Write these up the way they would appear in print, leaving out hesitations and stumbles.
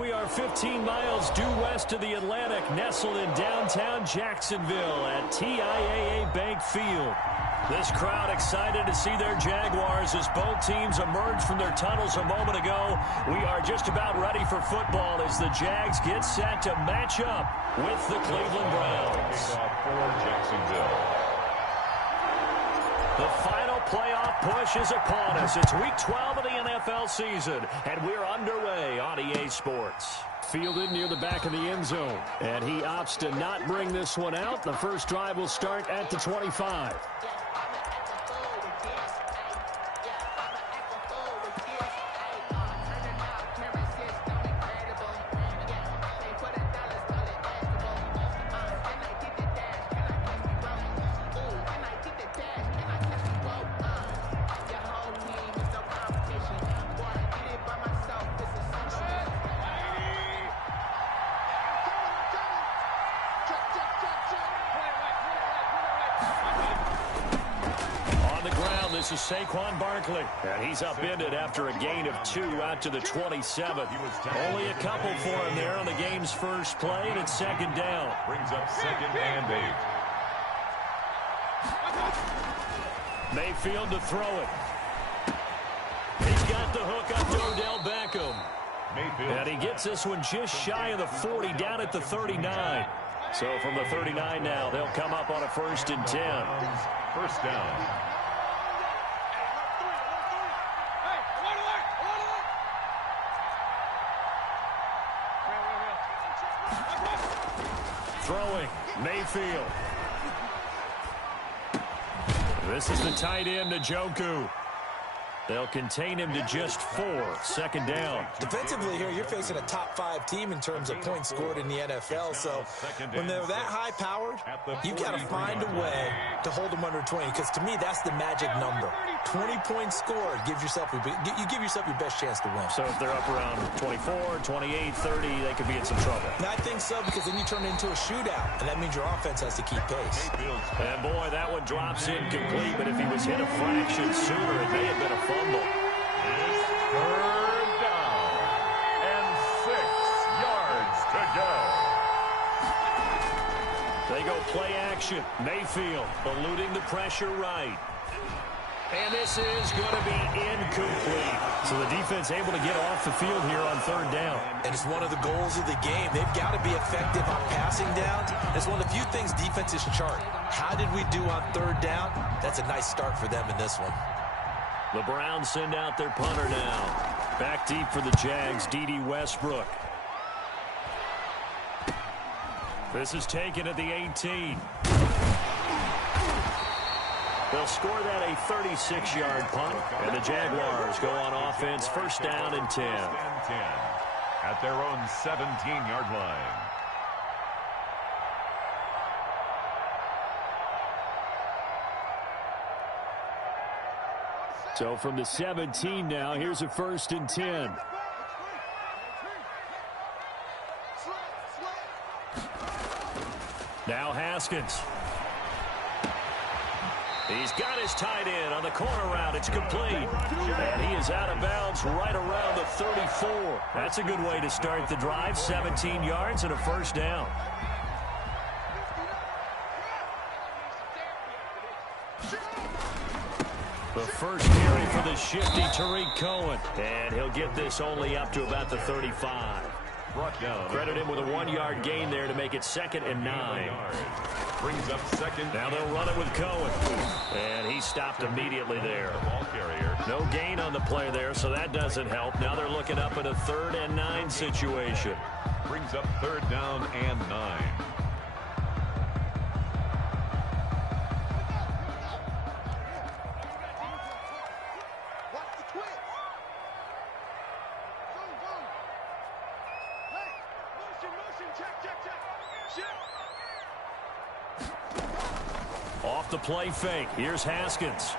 We are 15 miles due west of the Atlantic, nestled in downtown Jacksonville at TIAA Bank Field. This crowd excited to see their Jaguars as both teams emerge from their tunnels a moment ago. We are just about ready for football as the Jags get set to match up with the Cleveland Browns. For Jacksonville. The final playoff push is upon us. It's Week 12 of the NFL season, and we're underway on EA Sports. Fielded near the back of the end zone, and he opts to not bring this one out. The first drive will start at the 25. This is Saquon Barkley, and he's upended after a gain of 2 out to the 27. Only a couple for him there on the game's first play, and it's second down. Brings up 2nd and 8. Mayfield to throw it. He's got the hook up to Odell Beckham. Mayfield. And he gets this one just shy of the 40, down at the 39. So from the 39 now, they'll come up on a 1st and 10. First down. Throwing, Mayfield. This is the tight end, Njoku. They'll contain him to just 4. Second down. Defensively here, you're facing a top 5 team in terms of points scored in the NFL. So when they're that high-powered, you've got to find a way to hold them under 20. Because to me, that's the magic number. 20 points scored gives yourself you give yourself your best chance to win. So if they're up around 24, 28, 30, they could be in some trouble. And I think so, because then you turn it into a shootout, and that means your offense has to keep pace. And boy, that one drops incomplete, but if he was hit a fraction sooner, it may have been a fumble. It's 3rd down and 6 yards to go. They go play action. Mayfield eluding the pressure right. And this is going to be incomplete. So the defense able to get off the field here on 3rd down. And it's one of the goals of the game. They've got to be effective on passing downs. It's one of the few things defenses chart. How did we do on 3rd down? That's a nice start for them in this one. The Browns send out their punter now. Back deep for the Jags, D.D. Westbrook. This is taken at the 18. They'll score that a 36-yard punt, and the Jaguars go on offense, 1st down and 10. At their own 17-yard line. So from the 17 now, here's a 1st and 10. Now Haskins. He's got his tight end on the corner route. It's complete. And he is out of bounds right around the 34. That's a good way to start the drive. 17 yards and a 1st down. The first carry for the shifty Tariq Cohen. And he'll get this only up to about the 35. Brought down. Credit him with a 1-yard gain there to make it 2nd and 9. Brings up 2nd. Now they'll run it with Cohen. And he stopped immediately there. Ball carrier. No gain on the play there, so that doesn't help. Now they're looking up at a 3rd and 9 situation. Brings up 3rd down and 9. Off the play fake. Here's Haskins.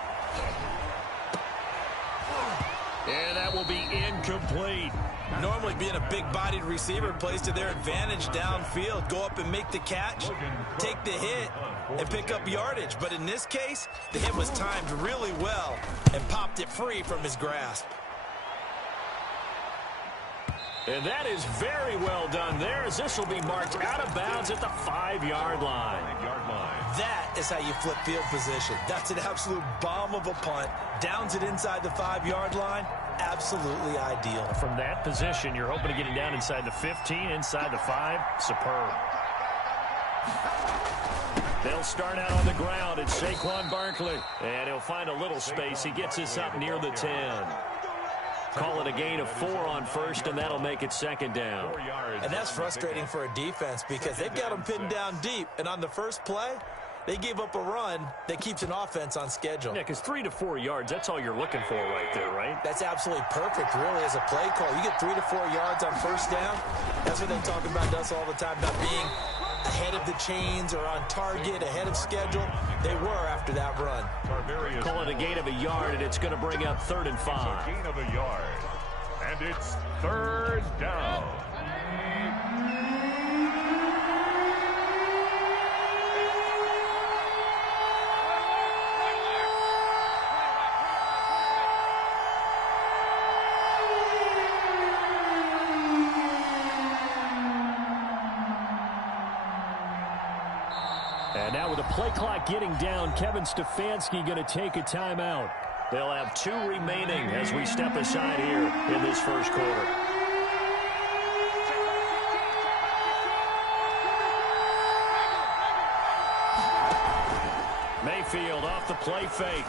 And that will be incomplete. Normally being a big-bodied receiver plays to their advantage downfield. Go up and make the catch, take the hit, and pick up yardage. But in this case, the hit was timed really well and popped it free from his grasp. And that is very well done there, as this will be marked out of bounds at the 5-yard line. That is how you flip field position. That's an absolute bomb of a punt. Downs it inside the 5-yard line. Absolutely ideal. From that position, you're hoping to get it down inside the 15, inside the 5. Superb. They'll start out on the ground. It's Saquon Barkley. And he'll find a little space. He gets us up near the 10. Call it a gain of 4 on first, and that'll make it second down. And that's frustrating for a defense because they've got them pinned down deep. And on the first play, they gave up a run that keeps an offense on schedule. Yeah, because 3 to 4 yards, that's all you're looking for right there, right? That's absolutely perfect, really, as a play call. You get 3 to 4 yards on first down. That's what they talk about us all the time, about being ahead of the chains or on target, ahead of schedule. They were after that run. Call it a gain of a yard, and it's going to bring up 3rd and 5. Gain of a yard. And it's 3rd down. And now with the play clock getting down, Kevin Stefanski going to take a timeout. They'll have 2 remaining as we step aside here in this first quarter. Mayfield off the play fake.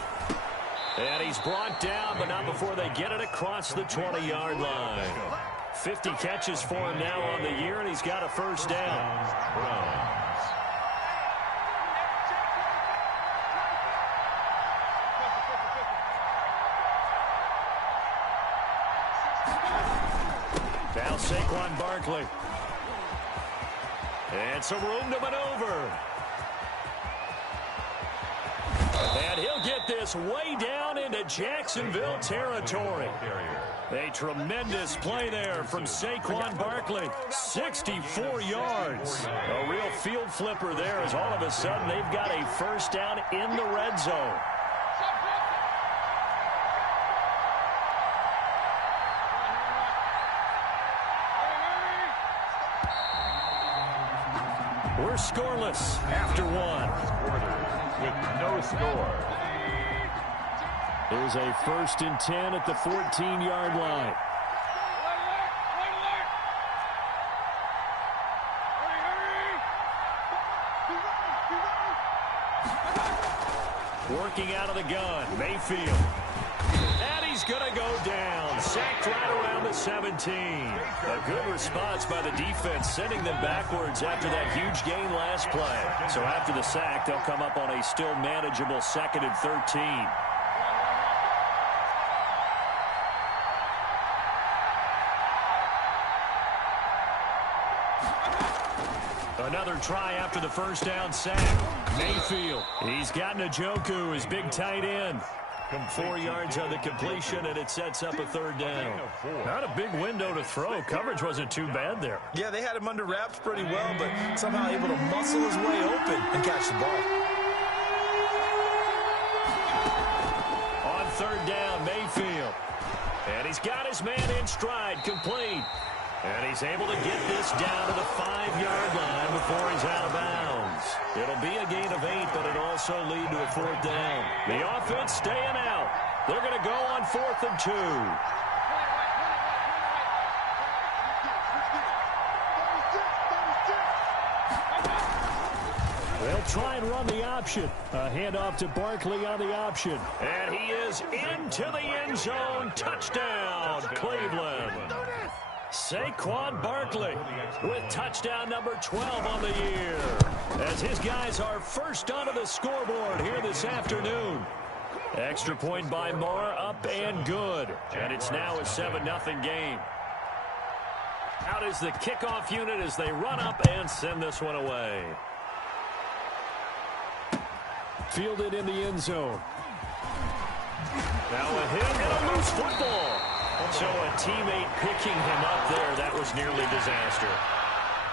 And he's brought down, but not before they get it across the 20-yard line. 50 catches for him now on the year, and he's got a first down. Now Saquon Barkley. And some room to maneuver. And he'll get this way down into Jacksonville territory. A tremendous play there from Saquon Barkley. 64 yards. A real field flipper there, as all of a sudden they've got a first down in the red zone. We're scoreless after 1. With no score. There's a 1st and 10 at the 14-yard line. Working out of the gun, Mayfield. And he's going to go down. Sacked right around the 17. A good response by the defense, sending them backwards after that huge gain last play. So after the sack, they'll come up on a still manageable 2nd and 13. Another try after the first down sack. Mayfield. He's got Njoku, his big tight end. 4 yards on the completion, and it sets up a 3rd down. Not a big window to throw. Coverage wasn't too bad there. Yeah, they had him under wraps pretty well, but somehow able to muscle his way open and catch the ball. On 3rd down, Mayfield. And he's got his man in stride, complete. And he's able to get this down to the 5-yard line before he's out of bounds. It'll be a gain of 8, but it'll also lead to a 4th down. The offense staying out. They're going to go on 4th and 2. They'll try and run the option. A handoff to Barkley on the option. And he is into the end zone. Touchdown, Cleveland. Saquon Barkley with touchdown number 12 on the year, as his guys are first onto the scoreboard here this afternoon. Extra point by Moore, up and good. And it's now a 7-0 game. Out is the kickoff unit as they run up and send this one away. Fielded in the end zone. Now a hit and a loose football. So a teammate picking him up there, that was nearly disaster.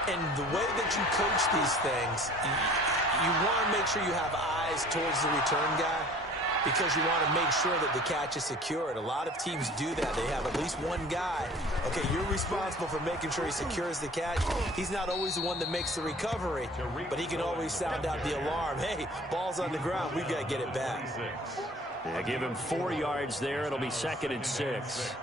And the way that you coach these things, you want to make sure you have eyes towards the return guy. because you want to make sure that the catch is secured. A lot of teams do that. They have at least one guy. Okay, you're responsible for making sure he secures the catch. He's not always the one that makes the recovery, but he can always sound out the alarm. Hey, ball's on the ground. We've got to get it back. Yeah, give him 4 yards there. It'll be 2nd and 6.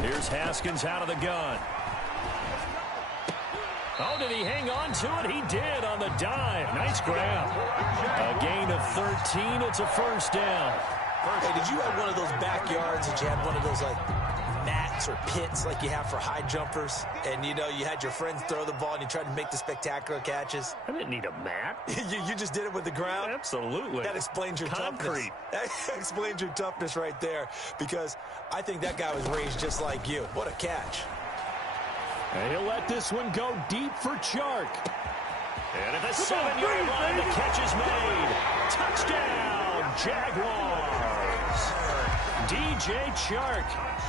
Here's Haskins out of the gun. Oh, did he hang on to it? He did on the dive. Nice grab. A gain of 13. It's a first down. Hey, did you have one of those backyards that you had one of those, like, mats or pits like you have for high jumpers? And, you know, you had your friends throw the ball and you tried to make the spectacular catches? I didn't need a mat. you just did it with the ground? Absolutely. That explains your concrete. Toughness. That explains your toughness right there, because I think that guy was raised just like you. What a catch. And he'll let this one go deep for Chark. And at the 7-yard line, the catch is made. Touchdown, Jaguars. DJ Chark,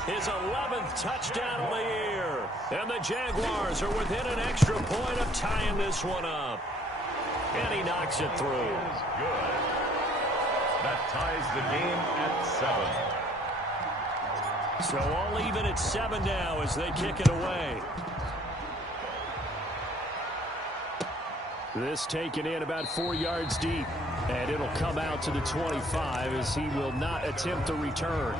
his 11th touchdown of the year. And the Jaguars are within an extra point of tying this one up. And he knocks it through. Good. That ties the game at 7. So all even at 7 now as they kick it away. This taken in about 4 yards deep. And it'll come out to the 25 as he will not attempt to return.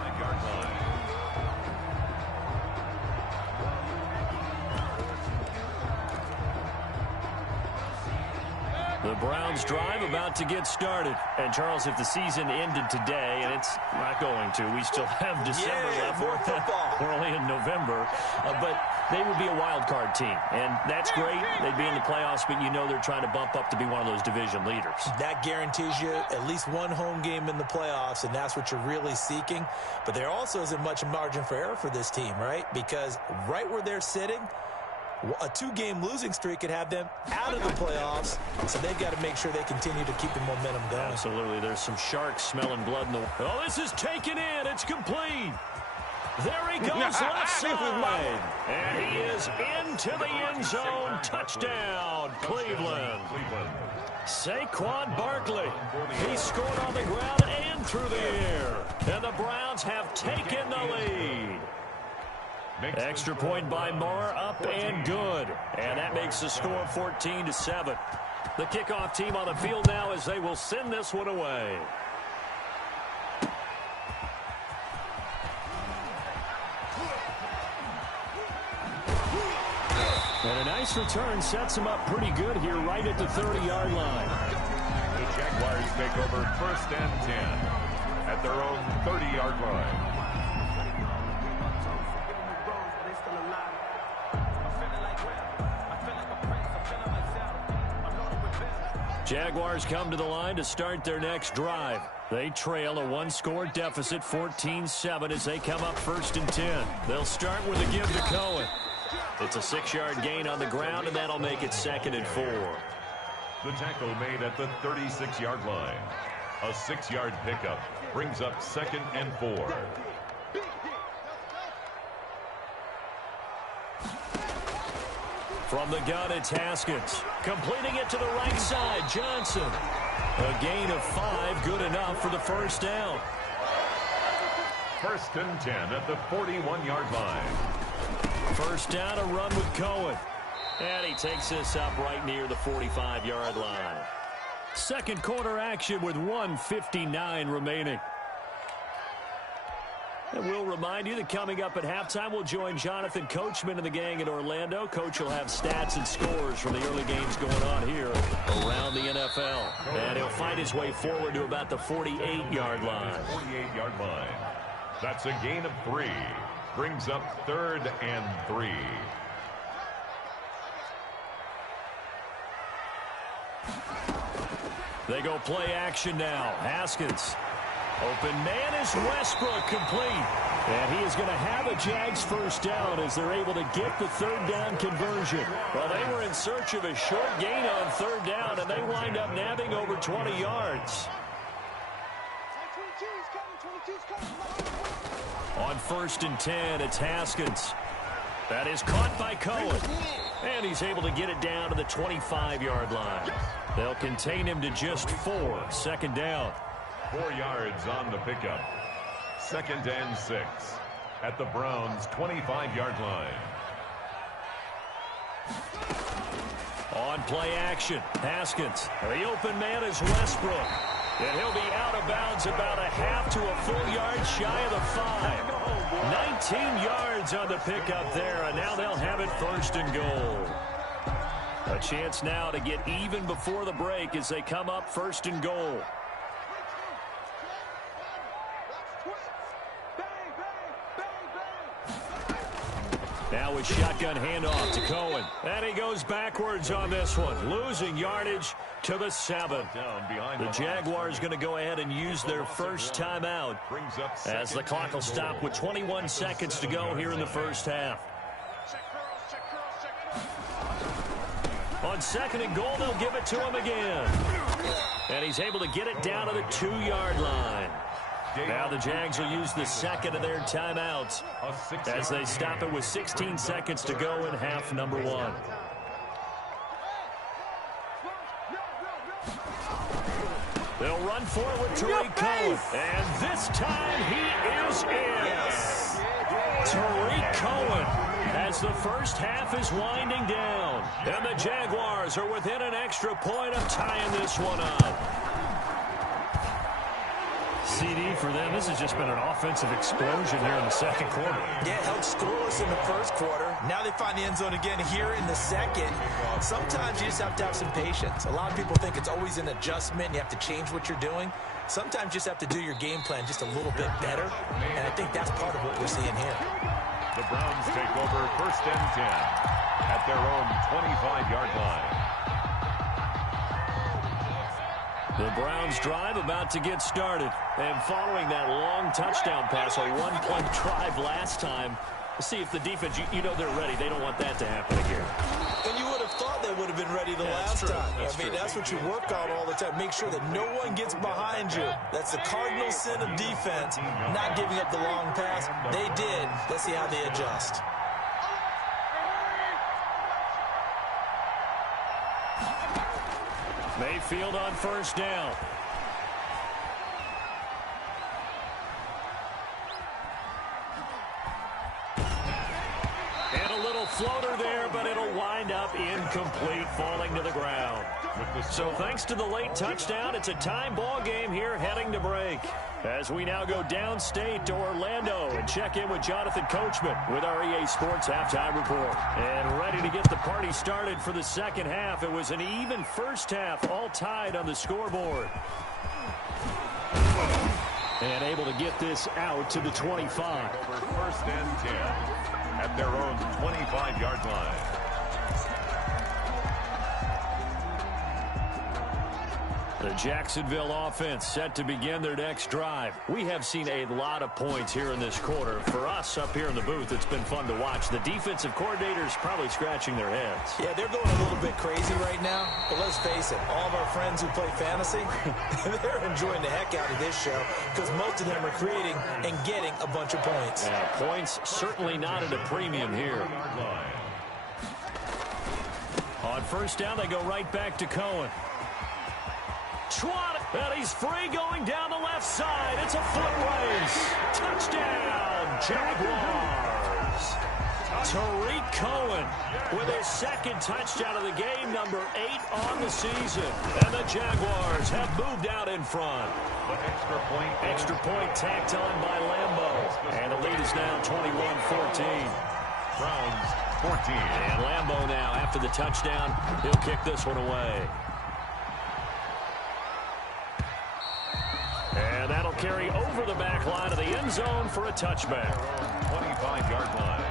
The Browns drive about to get started. And, Charles, if the season ended today, and it's not going to, we still have December left. More football. We're only in November. But they would be a wild card team. And that's great. They'd be in the playoffs, but you know they're trying to bump up to be one of those division leaders. That guarantees you at least one home game in the playoffs, and that's what you're really seeking. But there also isn't much margin for error for this team, right? Because right where they're sitting, a 2-game losing streak could have them out of the playoffs, so they've got to make sure they continue to keep the momentum going. Absolutely. There's some sharks smelling blood in the... Oh, this is taken in. It's complete. There he goes left side. And he is into the end zone. Touchdown, Cleveland. Saquon Barkley. He scored on the ground and through the air. And the Browns have taken the lead. Extra point by Moore, up and good. And that makes the score 14-7. The kickoff team on the field now as they will send this one away. And a nice return sets them up pretty good here right at the 30-yard line. The Jaguars take over 1st and 10 at their own 30-yard line. Jaguars come to the line to start their next drive. They trail a 1-score deficit, 14-7, as they come up 1st and 10. They'll start with a give to Cohen. It's a 6-yard gain on the ground, and that'll make it 2nd and 4. The tackle made at the 36-yard line. A 6-yard pickup brings up 2nd and 4. From the gun, it's Haskins. Completing it to the right side, Johnson. A gain of 5, good enough for the first down. 1st and 10 at the 41-yard line. First down, a run with Cohen. And he takes this up right near the 45-yard line. Second quarter action with 1:59 remaining. And we'll remind you that coming up at halftime, we'll join Jonathan Coachman and the gang in Orlando. Coach will have stats and scores from the early games going on here around the NFL. And he'll find his way forward to about the 48-yard line. 48-yard line. That's a gain of 3. Brings up 3rd and 3. They go play action now. Haskins. Open man is Westbrook, complete. And he is going to have a Jags first down as they're able to get the 3rd down conversion. Well, they were in search of a short gain on 3rd down, and they wind up nabbing over 20 yards. On 1st and 10, it's Haskins. That is caught by Cohen. And he's able to get it down to the 25-yard line. They'll contain him to just 4. Second down. 4 yards on the pickup. 2nd and 6 at the Browns' 25-yard line. On play action, Haskins. The open man is Westbrook. And he'll be out of bounds about a half to a full yard shy of the 5. 19 yards on the pickup there, and now they'll have it 1st and goal. A chance now to get even before the break as they come up 1st and goal. Now with shotgun handoff to Cohen. And he goes backwards on this one, losing yardage to the 7. The Jaguars going to go ahead and use their first timeout as the clock will stop with 21 seconds to go here in the first half. On 2nd and goal, they'll give it to him again. And he's able to get it down to the 2-yard line. Now the Jags will use the 2nd of their timeouts as they stop it with 16 seconds to go in half number 1. They'll run forward to Tariq Cohen. And this time he is in. Tariq Cohen as the first half is winding down. And the Jaguars are within an extra point of tying this one up. CD for them. This has just been an offensive explosion here in the 2nd quarter. Yeah, held scoreless in the 1st quarter. Now they find the end zone again here in the 2nd. Sometimes you just have to have some patience. A lot of people think it's always an adjustment. You have to change what you're doing. Sometimes you just have to do your game plan just a little bit better. And I think that's part of what we're seeing here. The Browns take over 1st and 10 at their own 25-yard line. The Browns drive about to get started. And following that long touchdown pass, a one-play drive last time, we'll see if the defense, you know they're ready. They don't want that to happen again. And you would have thought they would have been ready the last time. That's what you work on all the time. Make sure that no one gets behind you. That's the cardinal sin of defense, not giving up the long pass. They did. Let's see how they adjust. Mayfield on 1st down. And a little floater there, but it'll wind up incomplete, falling to the ground. So thanks to the late touchdown, it's a time ball game here heading to break. As we now go downstate to Orlando and check in with Jonathan Coachman with our EA Sports Halftime Report. And ready to get the party started for the 2nd half. It was an even first half, all tied on the scoreboard. And able to get this out to the 25. Over 1st and 10 at their own 25-yard line. The Jacksonville offense set to begin their next drive. We have seen a lot of points here in this quarter. For us up here in the booth, it's been fun to watch. The defensive coordinators probably scratching their heads. Yeah, they're going a little bit crazy right now. But let's face it, all of our friends who play fantasy, they're enjoying the heck out of this show because most of them are creating and getting a bunch of points. Yeah, points certainly not at a premium here. On 1st down, they go right back to Cohen. And he's free going down the left side. It's a foot race. Touchdown, Jaguars. Tariq Cohen with his 2nd touchdown of the game, number 8 on the season. And the Jaguars have moved out in front. Extra point tacked on by Lambeau. And the lead is now 21-14. Browns 14. And Lambeau now, after the touchdown, he'll kick this one away. And that'll carry over the back line of the end zone for a touchback. 25-yard line.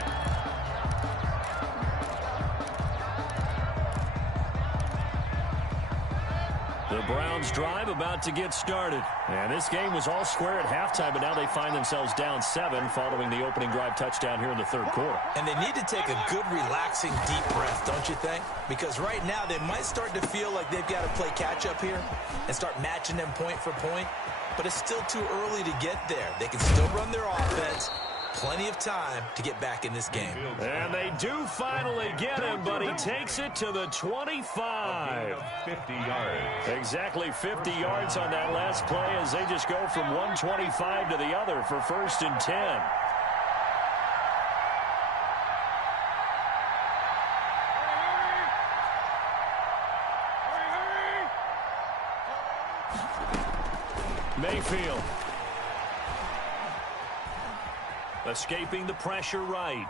The Browns drive about to get started. And this game was all square at halftime, but now they find themselves down 7 following the opening drive touchdown here in the 3rd quarter. And they need to take a good, relaxing, deep breath, don't you think? Because right now they might start to feel like they've got to play catch-up here and start matching them point for point. But it's still too early to get there. They can still run their offense, Plenty of time to get back in this game. And they do finally get him, but he takes it to the 25. 50 yards. Exactly 50 yards on that last play as they just go from 125 to the other for 1st and 10. Mayfield. Escaping the pressure right.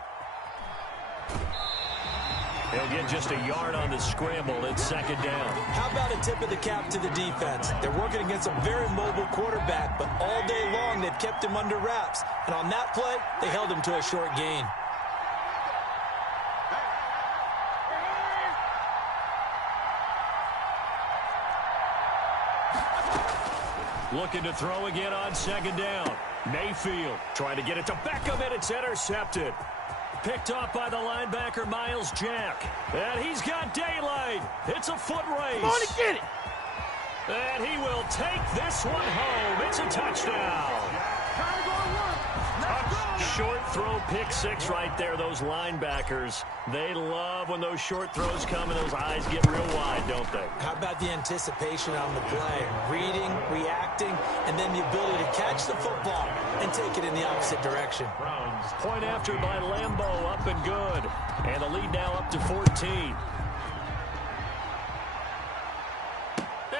He'll get just a yard on the scramble. It's 2nd down. How about a tip of the cap to the defense? They're working against a very mobile quarterback, but all day long they've kept him under wraps. And on that play, they held him to a short gain. Looking to throw again on 2nd down. Mayfield trying to get it to Beckham, and it's intercepted. Picked off by the linebacker, Miles Jack. And he's got daylight. It's a foot race. Come on and get it. And he will take this one home. It's a touchdown. Short throw, pick 6 right there. Those linebackers, they love when those short throws come and those eyes get real wide, don't they? How about the anticipation on the play? Reading, reacting, and then the ability to catch the football and take it in the opposite direction. Point after by Lambeau, up and good. And the lead now up to 14.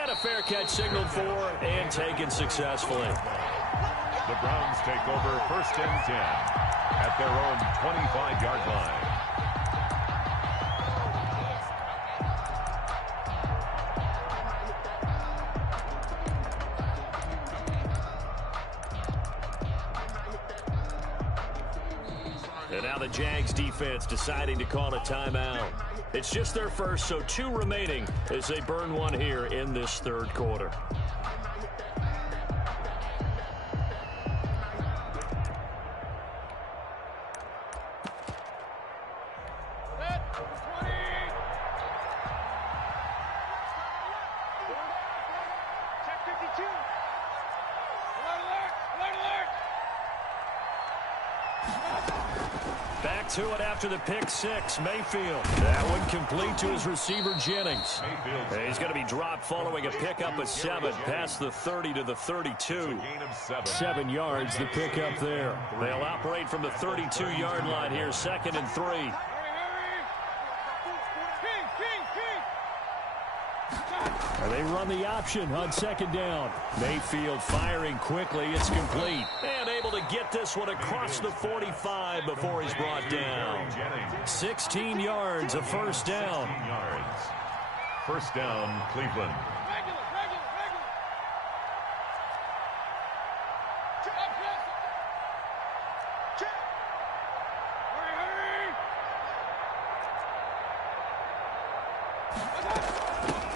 And a fair catch signaled for and taken successfully. The Browns take over 1st and 10 at their own 25-yard line. And now the Jags defense deciding to call a timeout. It's just their first, so 2 remaining as they burn one here in this 3rd quarter. Back to it after the pick 6. Mayfield. That one complete to his receiver, Jennings. He's going to be dropped following a pickup of 7 past the 30 to the 32. 7 yards, the pickup there. They'll operate from the 32-yard line here, 2nd and 3. They run the option on 2nd down. Mayfield firing quickly. It's complete. And able to get this one across the 45 before he's brought down. 16 yards, a 1st down. 1st down, Cleveland.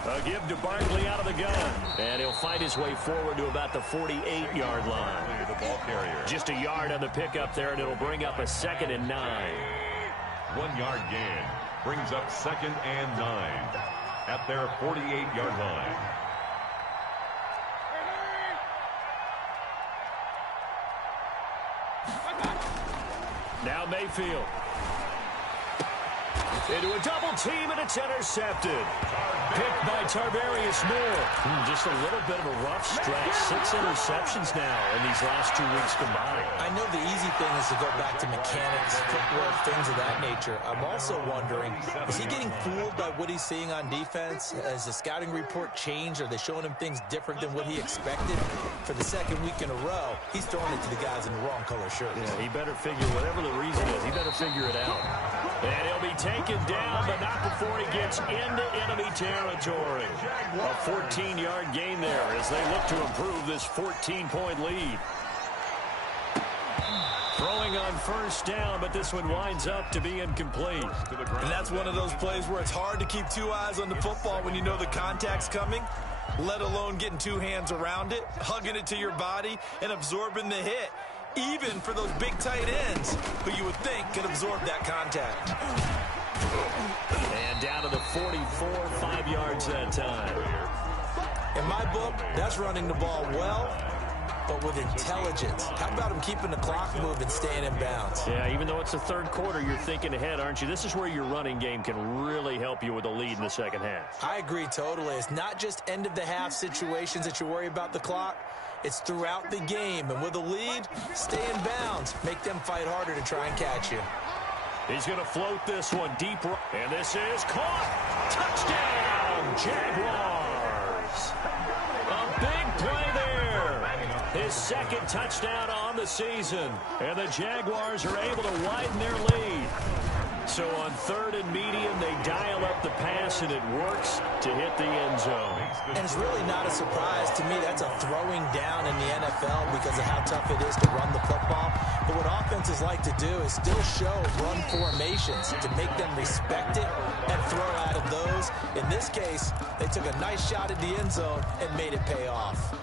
A give to Barkley out of the gun. And he'll fight his way forward to about the 48-yard line. The ball carrier. Just a yard on the pickup there, and it'll bring up a 2nd and 9. 1 yard gain brings up 2nd and 9 at their 48-yard line. Now Mayfield. Into a double team, and it's intercepted. Picked by Tarvarius Moore. Just a little bit of a rough stretch. 6 interceptions now in these last 2 weeks combined. I know the easy thing is to go back to mechanics, footwork, things of that nature. I'm also wondering, is he getting fooled by what he's seeing on defense? Has the scouting report changed? Are they showing him things different than what he expected? For the 2nd week in a row, he's throwing it to the guys in the wrong color shirts. Yeah, he better figure, whatever the reason is, he better figure it out. And he'll be taken down, but not before he gets into enemy territory. A 14-yard gain there as they look to improve this 14-point lead. Throwing on 1st down, but this one winds up to be incomplete. And that's one of those plays where it's hard to keep 2 eyes on the football when you know the contact's coming, let alone getting 2 hands around it, hugging it to your body, and absorbing the hit. Even for those big tight ends who you would think could absorb that contact. And down to the 44, 5 yards that time. In my book, that's running the ball well but with intelligence. How about him keeping the clock moving, staying in bounds? Yeah, even though it's the third quarter, you're thinking ahead, aren't you? This is where your running game can really help you with a lead in the second half. I agree totally. It's not just end-of-the-half situations that you worry about the clock. It's throughout the game. And with a lead, stay in bounds. Make them fight harder to try and catch you. He's going to float this one deep. And this is caught. Touchdown, Jaguars. A big play there. His second touchdown on the season. And the Jaguars are able to widen their lead. So on third and medium, they dial up the pass, and it works to hit the end zone. And it's really not a surprise to me. That's a throwing down in the NFL because of how tough it is to run the football. But what offenses like to do is still show run formations to make them respect it and throw out of those. In this case, they took a nice shot at the end zone and made it pay off.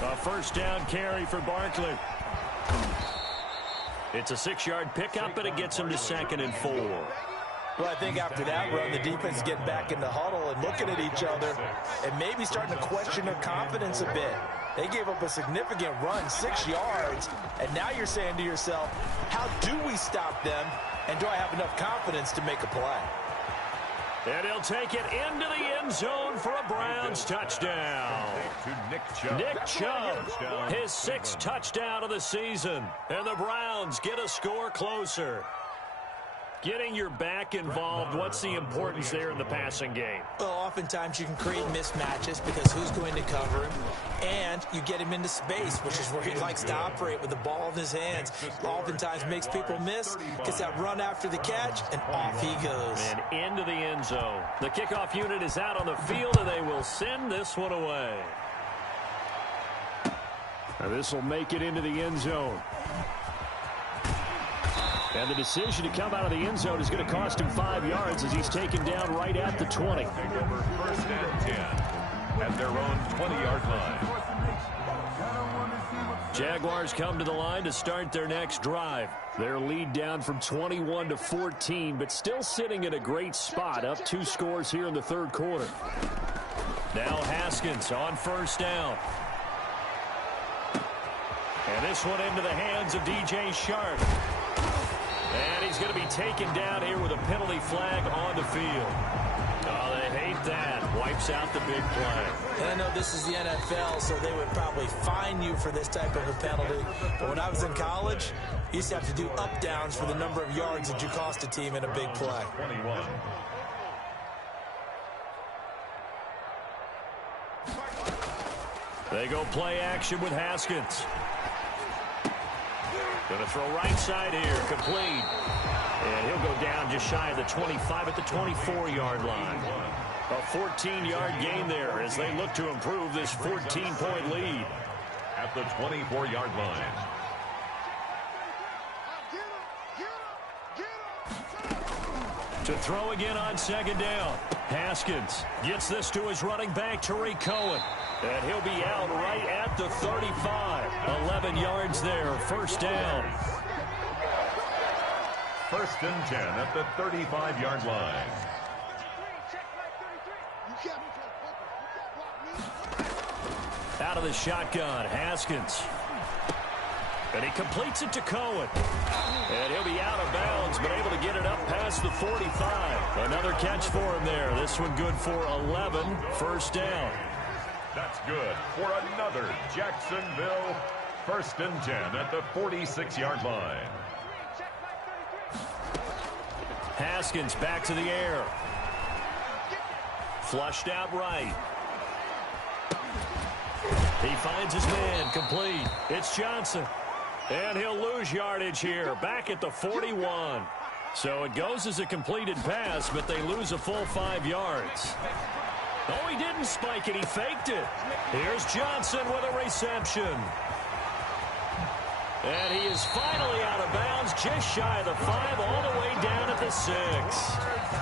A first down carry for Barkley. It's a 6-yard pickup, and it gets him to 2nd and 4. Well, I think after that run, the defense is getting back in the huddle and looking at each other and maybe starting to question their confidence a bit. They gave up a significant run, 6 yards, and now you're saying to yourself, how do we stop them, and do I have enough confidence to make a play? And he'll take it into the end zone for a Browns touchdown. Nick Chubb, his 6th touchdown of the season. And the Browns get a score closer. Getting your back involved, what's the importance there in the passing game? Well, oftentimes you can create mismatches because who's going to cover him, and you get him into space, which is where he likes to operate with the ball in his hands. Oftentimes makes people miss, gets that run after the catch, and off he goes. And into the end zone. The kickoff unit is out on the field, and they will send this one away. Now this will make it into the end zone. And the decision to come out of the end zone is going to cost him 5 yards as he's taken down right at the 20. First and 10 at their own 20-yard line. Jaguars come to the line to start their next drive. Their lead down from 21 to 14, but still sitting in a great spot, up 2 scores here in the third quarter. Now Haskins on first down. And this one into the hands of DJ Sharp. And he's going to be taken down here with a penalty flag on the field. Oh, they hate that. Wipes out the big play. And I know this is the NFL, so they would probably fine you for this type of a penalty. But when I was in college, you used to have to do up-downs for the number of yards that you cost a team in a big play. 21. They go play action with Haskins. Going to throw right side here, complete. And he'll go down just shy of the 25 at the 24-yard line. A 14-yard gain there as they look to improve this 14-point lead. At the 24-yard line. To throw again on second down. Haskins gets this to his running back, Tariq Cohen. And he'll be out right at the 35. 11 yards there, first down. First and 10 at the 35-yard line. Out of the shotgun, Haskins. And he completes it to Cohen. And he'll be out of bounds, but able to get it up past the 45. Another catch for him there. This one good for 11, first down. That's good for another Jacksonville first and 10 at the 46-yard line. Haskins back to the air. Flushed out right. He finds his man, complete. It's Johnson. And he'll lose yardage here, back at the 41. So it goes as a completed pass, but they lose a full 5 yards. Oh, he didn't spike it. He faked it. Here's Johnson with a reception. And he is finally out of bounds, just shy of the 5, all the way down at the 6.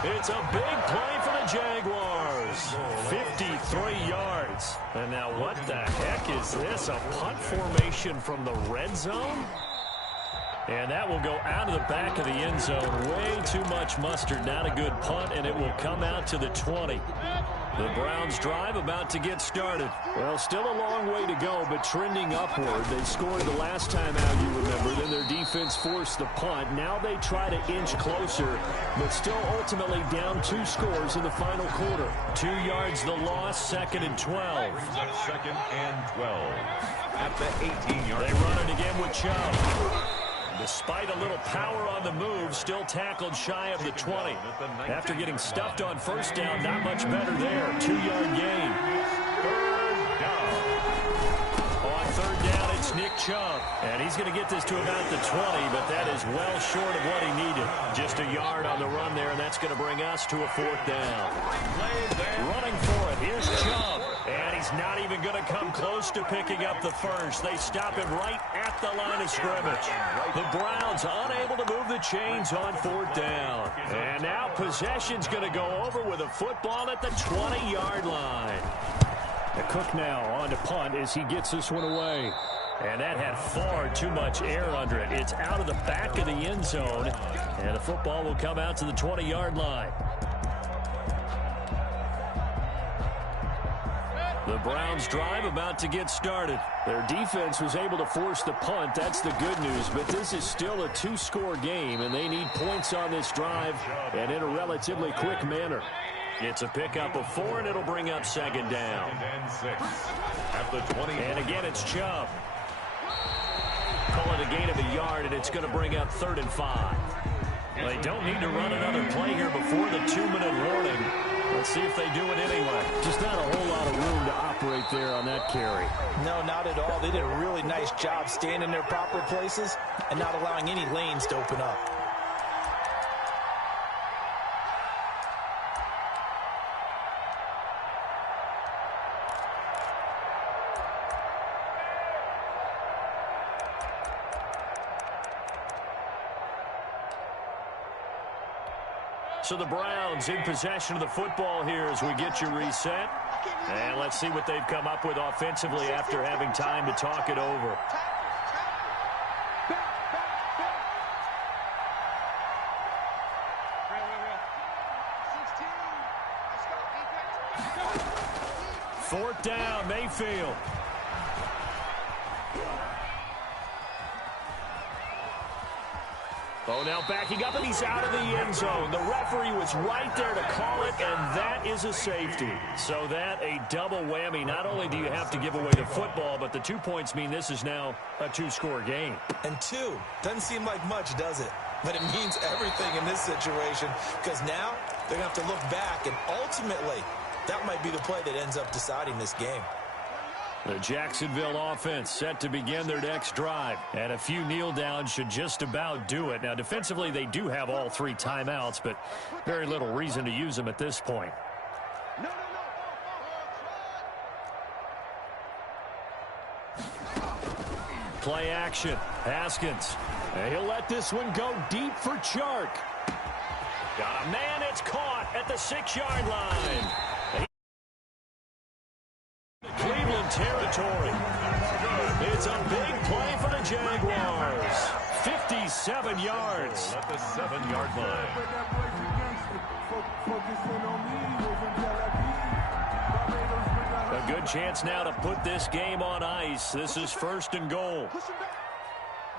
It's a big play for the Jaguars. 53 yards. And now what the heck is this? A punt formation from the red zone? And that will go out of the back of the end zone. Way too much mustard. Not a good punt, and it will come out to the 20. The Browns drive about to get started. Well, still a long way to go, but trending upward. They scored the last time out, you remember. Then their defense forced the punt. Now they try to inch closer, but still ultimately down 2 scores in the final quarter. 2 yards the loss, 2nd and 12. 2nd and 12. At the 18-yard line. They run it again with Chubb. Despite a little power on the move, still tackled shy of the 20. After getting stuffed on first down, not much better there. 2-yard gain. Third down. On third down, it's Nick Chubb. And he's going to get this to about the 20, but that is well short of what he needed. Just a yard on the run there, and that's going to bring us to a 4th down. Running for it, here's Chubb. And he's not even going to come close to picking up the first. They stop him right at the line of scrimmage. The Browns unable to move the chains on 4th down. And now possession's going to go over with a football at the 20-yard line. The Cook now on to punt as he gets this one away. And that had far too much air under it. It's out of the back of the end zone. And the football will come out to the 20-yard line. The Browns drive about to get started. Their defense was able to force the punt. That's the good news. But this is still a 2-score game, and they need points on this drive and in a relatively quick manner. It's a pickup of 4, and it'll bring up 2nd down. And 6. At the 20. And again, it's Chubb. Call it a gain of a yard, and it's going to bring up 3rd and 5. They don't need to run another play here before the 2-minute warning. Let's see if they do it anyway. Just not a whole lot of room to operate there on that carry. No, not at all. They did a really nice job staying in their proper places and not allowing any lanes to open up. So the Browns in possession of the football here as we get you reset. And let's see what they've come up with offensively after having time to talk it over. Fourth down, Mayfield. Oh, now backing up, and he's out of the end zone. The referee was right there to call it, and that is a safety. So that a double whammy. Not only do you have to give away the football, but the 2 points mean this is now a 2-score game. And 2 doesn't seem like much, does it? But it means everything in this situation because now they're going to have to look back, and ultimately that might be the play that ends up deciding this game. The Jacksonville offense set to begin their next drive. And a few kneel downs should just about do it. Now, defensively, they do have all 3 timeouts, but very little reason to use them at this point. Play action. Haskins. And he'll let this one go deep for Chark. Got a man. It's caught at the 6-yard line. Cleveland territory. It's a big play for the Jaguars. 57 yards. At the 7-yard line. A good chance now to put this game on ice. This is 1st and goal.